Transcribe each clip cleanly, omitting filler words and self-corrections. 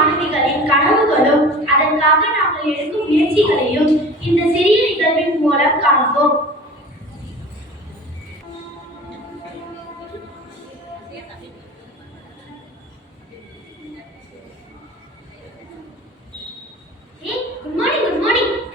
மாணவிகளின் கனவுகளும் அதற்காக நாங்கள் எடுக்கும் முயற்சிகளையும் இந்த சிறிய நிகழ்வின் மூலம் காண்போம்.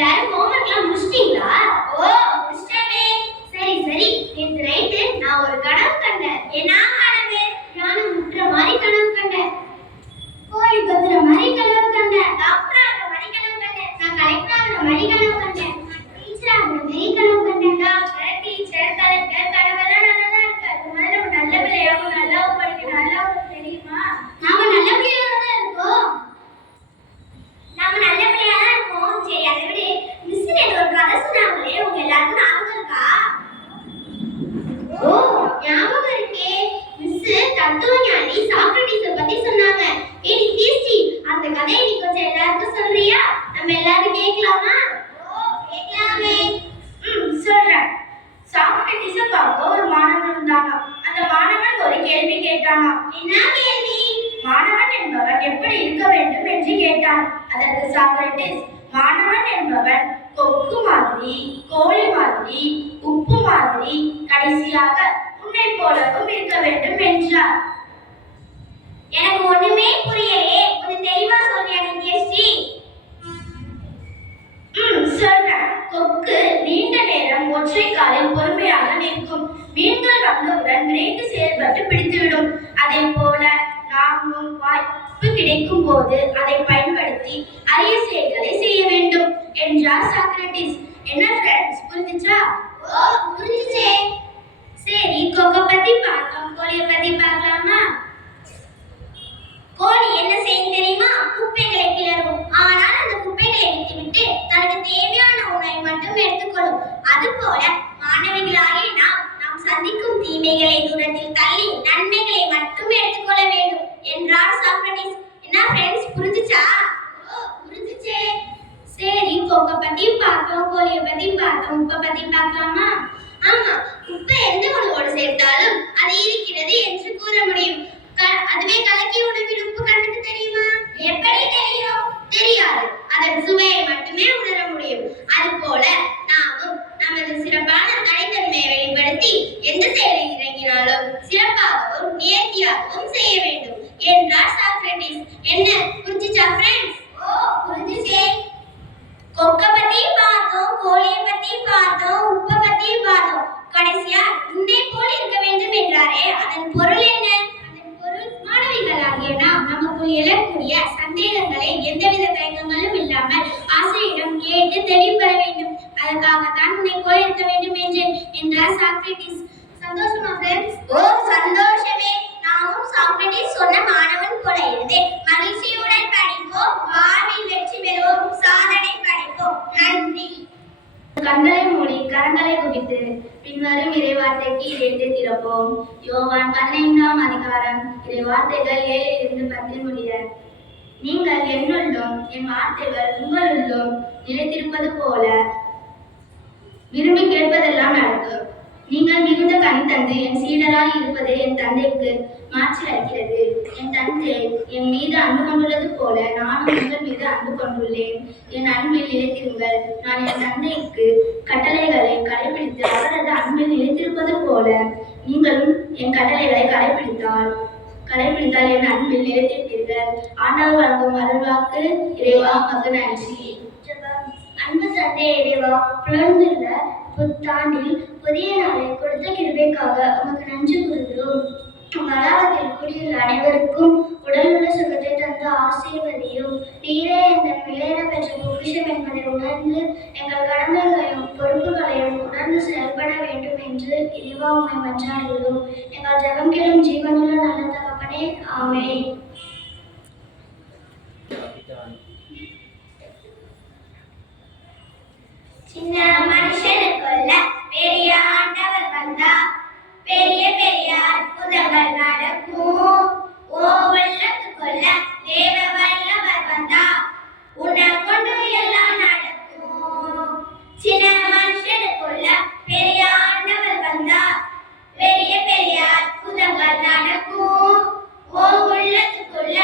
எல்லாரும் ஹோம்வொர்க்லாம் முடிச்சிட்டீங்களா? ஓ, முடிச்சிட்டமே. சரி சரி, நேத்து நைட்டு நான் ஒரு கனவு கண்டேன். என்ன கனவு? யானை முட்டுற மாதிரி கனவு கண்டேன். கோழி கொத்துற மாதிரி கனவு கண்டேன். டாக்டர் ஆகிற மாதிரி கனவு கண்டேன். நான் கலெக்டர் ஆகிற மாதிரி கனவு கண்டேன். டீச்சர் ஆகிற மாதிரி கனவு கண்டேன். டாக்டர், டீச்சர், கலெக்டர் கனவெல்லாம் நல்லதா இருக்கு. அது மாதிரி நம்ம நல்ல பிள்ளையாகவும் நல்லா படிக்கணும். நல்லா தெரியுமா? நாம நல்ல பிள்ளையாக தான் இருக்கோம். நாம நல்ல பிள்ளையா தான் இருக்கோம். சரி, அதை விட மிஸ் நேத்து ஒரு கதை சொன்னாங்களே, உங்க எல்லாருக்கும் ஞாபகம் இருக்கா? ஓ, ஞாபகம் இருக்கே. மிஸ் தத்துவஞானி சாக்ரடீஸை பத்தி சொன்னாங்க. ஏய் நித்யஸ்ரீ, அந்த கதையை நீ கொஞ்சம் எல்லாருக்கும் சொல்றியா? நம்ம எல்லாரும் கேட்கலாமா? ஓ, கேட்கலாமே. சொல்றேன். சாக்ரடீஸை பார்க்க ஒரு மாணவன் இருந்தானா. அந்த மாணவன் ஒரு கேள்வி கேட்டானா. என்ன கேள்வி? மாணவன் என்பவன் எப்படி இருக்க வேண்டும் என்று கேட்டான். அதற்கு சாக்ரடீஸ், மாணவன் என்பவன் கொக்கு மாதிரி, கோழி மாதிரி, உப்பு மாதிரி, கடைசியாக உன்னை போலவும் இருக்க வேண்டும் என்றார். எனக்கு ஒண்ணுமே புரியலையே, கொஞ்சம் தெளிவா சொல்றியா நித்யஸ்ரீ? சொல்றேன். கொக்கு நீண்ட நேரம் ஒற்றை காலில் பொறுமையாக நிற்கும். மீன்கள் வந்தவுடன் விரைந்து செயல்பட்டு பிடித்துவிடும். அதே போல நாமும் வாய்ப்பு கிடைக்கும் போது அதை பயன்படுத்தி அரிய செயல்களை செய்ய வேண்டும் என்றார் சாக்ரடீஸ். என்ன ஃப்ரெண்ட்ஸ், புரிஞ்சுச்சா? ஓ, புரிஞ்சுச்சே. சரி, கொக்கை பத்தி பார்த்தோம், கோழியை பத்தி பார்க்கலாமா? கோழி என்ன செய்யும் தெரியுமா? குப்பைகளை கிளறும். ஆனால் அந்த குப்பைகளை விட்டுவிட்டு தனக்கு தேவையான உணவை மட்டும் எடுத்துக்கொள்ளும். அதுபோல மாணவிகளாகிய நாம் சந்திக்கும் தீமைகளை தூரத்தில் தள்ளி நன்மைகளை மட்டும் எடுத்துக்கொள்ள வேண்டும் என்றார் சாக்ரடீஸ். என்ன ஃப்ரெண்ட்ஸ், புரிஞ்சுச்சா? ஓ, புரிஞ்சுச்சே. சரி, கொக்கை பத்தியும் பார்த்தோம், கோழியை பத்தியும் பார்த்தோம், உப்பை பத்தி பார்க்கலாமா? ஆமா, உப்பை எந்த உணவோடு சேர்த்தாலும் அது இருக்கிறது என்று கூற முடியும். அதுவே கலக்கிய உணவில் உப்பு கண்ணுக்கு தெரியுமா? எப்படி தெரியும்? தெரியாது. அதன் சுவையை மட்டுமே உணர முடியும். அதுபோல நாமும் நமது சிறப்பான தனித்தன்மையை வெளிப்படுத்தி எந்த செயலில் இறங்கினாலும் சிறப்பாகவும் நேர்த்தியாகவும் செய்ய வேண்டும் என்றார் சாக்ரடீஸ். என்ன, புரிஞ்சுச்சா ஃப்ரெண்ட்ஸ்? ஓ, புரிஞ்சுச்சே. கொக்கை பத்தி பார்த்தோம், கோழியை பத்தி பார்த்தோம், உப்பை பத்தி பார்த்தோம். கடைசியா உன்னை போல் இருக்க வேண்டும் என்றாரே, அதன் பொருள் என்ன? மாணவிகளாகிய நாம் நமக்குள் எழக்கூடிய சந்தேகங்களை எந்தவித தயக்கங்களும் இல்லாமல் ஆசிரியரிடம் கேட்டு தெளிவு பெற வேண்டும். அதற்காகத்தான் உன்னை போல் இருக்க வேண்டும் என்றார் சாக்ரடீஸ். சந்தோஷமா ஃப்ரெண்ட்ஸ்? ஓ, சந்தோஷமே. நாமும் சாக்ரடீஸ் சொன்ன மாணவன் போல இருந்து மகிழ்ச்சியுடன் படிப்போம், வாழ்வில் வெற்றி பெறுவோம், சாதனை படைப்போம். நன்றி. கண்களை மூடி கரங்களை குவித்து பின்வரும் இறைவார்த்தைக்கு இடைத்து திறப்போம். யோவான் 15ஆம் அதிகாரம், இறைவார்த்தைகள் 7-10 முடிய. நீங்கள் என்னுள்ளும் என் வார்த்தைகள் உங்களுள்ளும் நிலைத்திருப்பது போல விரும்பி கேட்பதெல்லாம் நடக்கும். நீங்கள் மிகுந்த கனி தந்து என் சீடராய் இருப்பது என் தந்தைக்கு மாற்றி அளிக்கிறது. என் தந்தை என் மீது அன்பு கொண்டுள்ளது போல நானும் உங்கள் மீது அன்பு கொண்டுள்ளேன். என் அன்பில் நிலைத்திருங்கள். நான் என் தந்தைக்கு கட்டளைகளை கடைபிடித்து அவரது அன்பில் நிலைத்திருப்பது போல நீங்களும் என் கட்டளைகளை கடைபிடித்தால் என் அன்பில் நிலைத்திருப்பீர்கள். ஆண்டவர் வழங்கும் அருள்வாக்கு. இறைவா, மகன் நன்றி. அன்பு தந்தை இறைவா, புலர்ந்துள்ள புத்தாண்டில் புதிய நாளை கொடுத்த கிருபைக்காக உமக்கு நன்றி கூறுகிறோம். வளாகத்தில் கூடியுள்ள அனைவருக்கும் உடலுள்ள சுகத்தை தந்து ஆசீர்வதியும். நீரே இந்த நிலையில பெற்ற பொக்கிஷம் என்பதை உணர்ந்து எங்கள் கடமைகளையும் பொறுப்புகளையும் உணர்ந்து செயல்பட வேண்டும் என்று இறைவா உம்மை மன்றாடுகிறோம். எங்கள் ஜெபம் கேளும் ஜீவனுள்ள நல்ல தகப்பனே, ஆமென். சின்ன மனுஷனுக்குள்ள பெரிய ஆண்டவர் வந்தா பெரிய பெரிய அற்புதங்கள் நடக்கும். ஓ வெள்ளத்துக்குள்ள தேவ வல்லவர் வந்தா உன்னை கொண்டு எல்லாம் நடக்கும். சின்ன மனுஷனுக்குள்ள பெரிய ஆண்டவர் வந்தா பெரிய பெரிய அற்புதங்கள் நடக்கும். ஓ உள்ளத்துக்குள்ள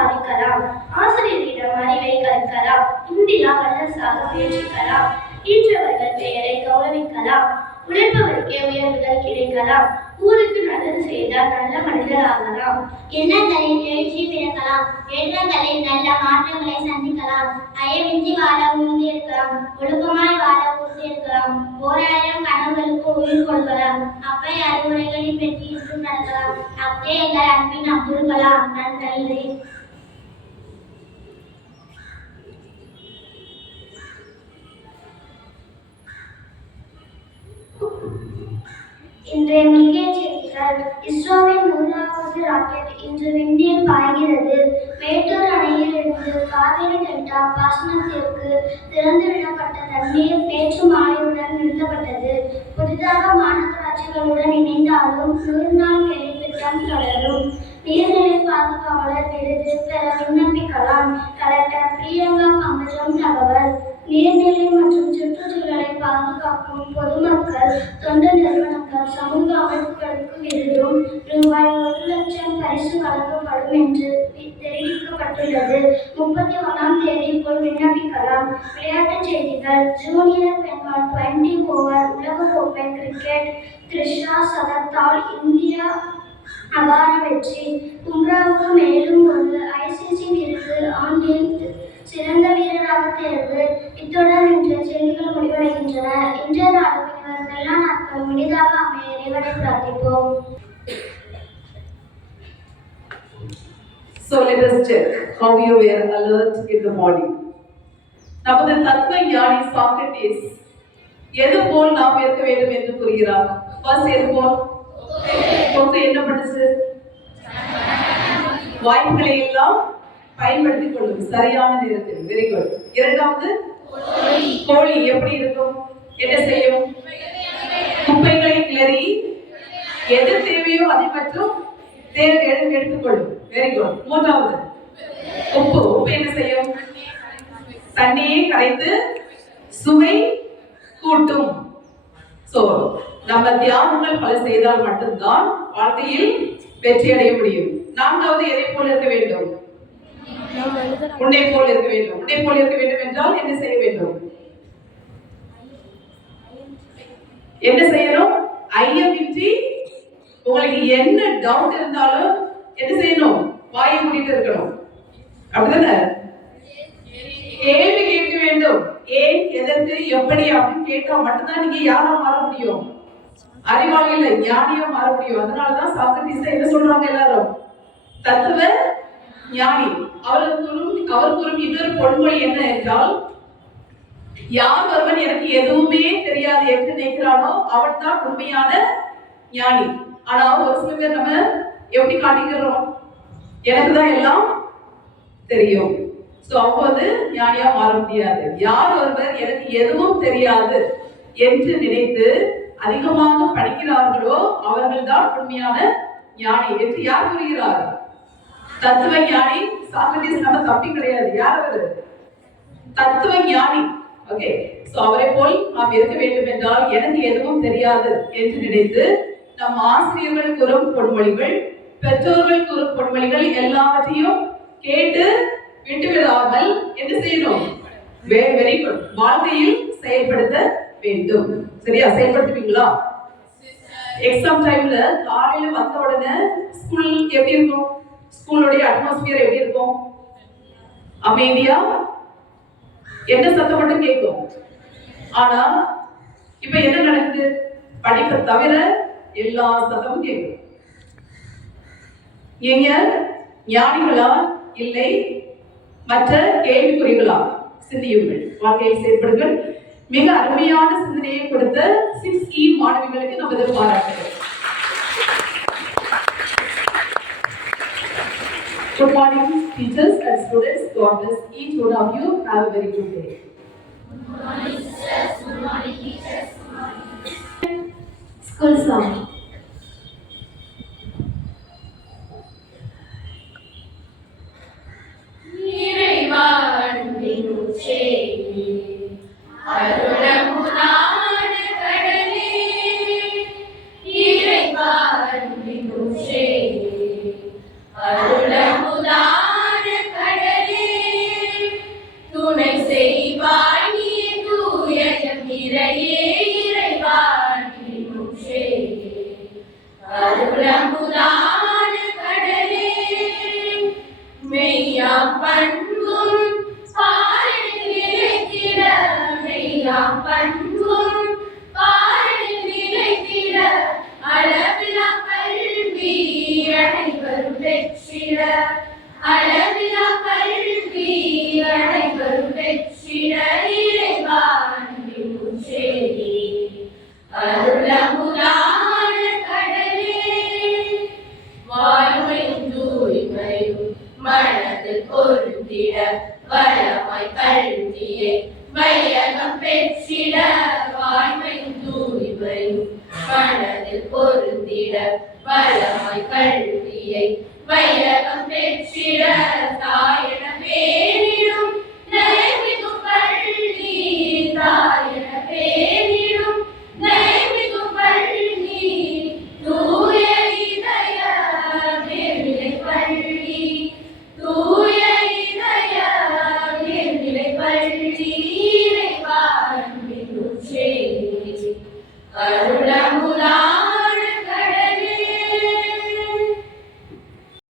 சாதிக்கலாம். ஆசிரியரிடம் அறிவை கற்கலாம். இந்தியா வல்லரசாக முயற்சிக்கலாம். ஈன்றவர்கள் பெயரை கௌரவிக்கலாம். உழைப்பவருக்கே உயர்வுகள் கிடைக்கலாம். ஊருக்கு நல்லது செய்தால் நல்ல மனிதர் ஆகலாம். எண்ணங்களில் எழுச்சி பிறக்கலாம். எண்ணங்களில் நல்ல மாற்றங்களை சந்திக்கலாம். ஐயமின்றி வாழ உறுதி இருக்கலாம். ஒழுக்கமாய் வாழ உறுதி இருக்கலாம். 1000 கனவுகளுக்கு உயிர் கொடுக்கலாம். அப்பை அறிவுரைகளில் பெற்றி இன்றும் நடக்கலாம். அப்தே எங்கள் அன்பின் அப்துல் கலாம். நன்றி. இன்றைய முக்கிய செய்திகள். இஸ்ரோவின் 100வது ராக்கெட் இன்று விண்ணில் பாய்கிறது. மேட்டூர் அணையில் இருந்து காவிரி டெல்டா பாசனத்திற்கு திறந்துவிடப்பட்ட தண்ணீர் நேற்று மாலையுடன் நிறுத்தப்பட்டது. புதிதாக மாநகராட்சிகளுடன் இணைந்தாலும் 100 நாள் வேலை திட்டம் தொடரும். நீர்நிலை பாதுகாவலர் விருது பெற விண்ணப்பிக்கலாம். கலெக்டர் பிரியங்கா பங்கஜம் தகவல். நீர்நிலை மற்றும் சுற்றுச்சூழலை பாதுகாக்கும் பொதுமக்கள், தொண்டு நிறுவனங்கள், சமூக அமைப்புகளுக்கு விருதும் ரூபாய் 1,00,000 பரிசு வழங்கப்படும் என்று தெரிவிக்கப்பட்டுள்ளது. 31ஆம் தேதிக்குள் விண்ணப்பிக்கலாம். விளையாட்டுச் செய்திகள். ஜூனியர் பெண்கள் 20 ஓவர் உலகக்கோப்பை கிரிக்கெட் த்ரிஷா சதத்தால் இந்தியா அபார வெற்றி. பும்ராவுக்கு மேலும் ஒரு ஐசிசி விருது. ஆண்டின் சிறந்த வீரராக தேர்வு. இத்துடன் இன்றைய செய்திகள் முடிவடைகின்றன. இன்றைய நாளும் இனிவரும் எல்லா நாட்களும் இனிதாக அமைய இறைவனை பிரார்த்திப்போம். So let us check how you were alert in the morning. நமது தத்துவ ஞானி சாக்ரட்டிஸ் எது போல் நாம் இருக்க வேண்டும் என்று கூறுகிறார். ஃபர்ஸ்ட் எது போல்? என்ன பண்ணுச்சு? வாய்ப்புகளை எல்லாம் பயன்படுத்திக் கொள்ளும் சரியான நேரத்தில். Very good. இரண்டாவது, கோழி எப்படி இருக்கும்? என்ன செய்யும்? குப்பைகளை கிளறி எது தேவையோ அதை மட்டும் எடுத்துக்கொள்ளும். Very good. மூன்றாவது, உப்பு என்ன செய்யும்? தண்ணியை கரைத்து சுவை கூட்டும். சோ நம்ம தியாகங்கள் பல செய்தால் மட்டும்தான் வாழ்க்கையில் வெற்றி அடைய முடியும். நான்காவது, எதை போல இருக்க வேண்டும்? உன்னை போல் இருக்க வேண்டும். உன்னை போல் இருக்க வேண்டும் என்றால் என்ன செய்ய வேண்டும்? என்ன செய்யணும்? ஐயமின்றி உங்களுக்கு என்ன டவுட் இருந்தாலும் என்ன செய்யணும்? வாயை மூடிட்டு இருக்கணும். அப்படிதானே? கேள்வி கேட்க வேண்டும். ஏன், எதற்கு, எப்படி அப்படின்னு கேட்டா மட்டும்தான் நீங்க யாரா மாற முடியும்? அறிவாளி இல்ல, ஞானியா மாற முடியும். அதனாலதான் சாக்ரட்டிஸ் என்ன சொல்றாங்க எல்லாரும்? தத்துவ ஞானி. அவர் கூறும் இன்னொரு பொன்மொழி என்ன என்றால், யார் ஒருவன் எனக்கு எதுவுமே தெரியாது என்று நினைக்கிறானோ அவன் தான் உண்மையான ஞானி. ஆனா ஒரு சில பேர் நம்ம எப்படி காட்டிக்கிறோம்? எனக்கு தான் எல்லாம் தெரியும். சோ அப்போது ஞானியா மாற முடியாது. யார் ஒருவர் எனக்கு எதுவும் தெரியாது என்று நினைத்து அதிகமாக படிக்கிறார்களோ அவர்கள் தான் உண்மையான ஞானி என்று யார் கூறுகிறார்? தத்துவ ஞானி சாக்ரட்டிஸ். நம்ம தப்பி கிடையாது. யார் அவரு? தத்துவ ஞானி. ஓகே. சோ அவரை போல் நாம் இருக்க வேண்டும் என்றால் எனக்கு எதுவும் தெரியாது என்று நினைத்து நம் ஆசிரியர்கள் கூறும் பொன்மொழிகள், பெற்றோர்கள் கூறும் பொன்மொழிகள் எல்லாவற்றையும் கேட்டு விட்டுவிடாமல் என்ன செய்யணும்? Very good. வாழ்க்கையில் செயல்படுத்த வேண்டும். சரியா? செயல்படுத்துவீங்களா? எக்ஸாம் டைம்ல காலையில வந்த உடனே ஸ்கூல் எப்படி இருக்கும்? ஸ்கூலுடைய அட்மாஸ்பியர் எப்படி இருக்கும்? அமைதியா என்ன சத்தம் மட்டும் கேட்கும். ஆனா இப்ப என்ன நடக்குது? படிப்பை தவிர எல்லா சத்தமும் கேட்கும். நீங்க ஞானிகளா இல்லை மற்ற கேள்விக்குறிகளா? சிந்தியுங்கள், வாழ்க்கையில் செயல்படுங்கள். மிக அருமையான சிந்தனையை கொடுத்த 6E மாணவிகளுக்கு நமது பாராட்டுகள். Good morning, teachers and students. God bless each one of you. Have a very good day. Good morning, teachers. Good morning, teachers. School song. அருளமுதான அருளமுதான கடலே மெய்யாம் பண்பும் பாரில் நிலைத்திட மெய்யாம் பண்பும் பாரில் நிலைத்திட அளவிலா கல்வி அனைவரும் பெற்றிட அளவிலா கல்வி அனைவரும் பெற்றிட இறைவா அன்பின் முச்சேரி அருளமுதான கடலே வாய்மையும் தூய்மையும் மனதில் பொருந்திட வளமாய் கல்வியை வையகம் பெற்றிட வாய்மையும் தூய்மையும் மனதில் பொருந்திட வளமாய் கல்வியை வையகம் பெற்றிட தாயன பேரிடும் நைமிகு பள்ளி தாயன பேரிடும் நைமிகு பள்ளி தூய இதய மேல்நிலை பள்ளி தூய இதய மேல்நிலை பள்ளி இறைவா அன்பின் உச்சேரி அருள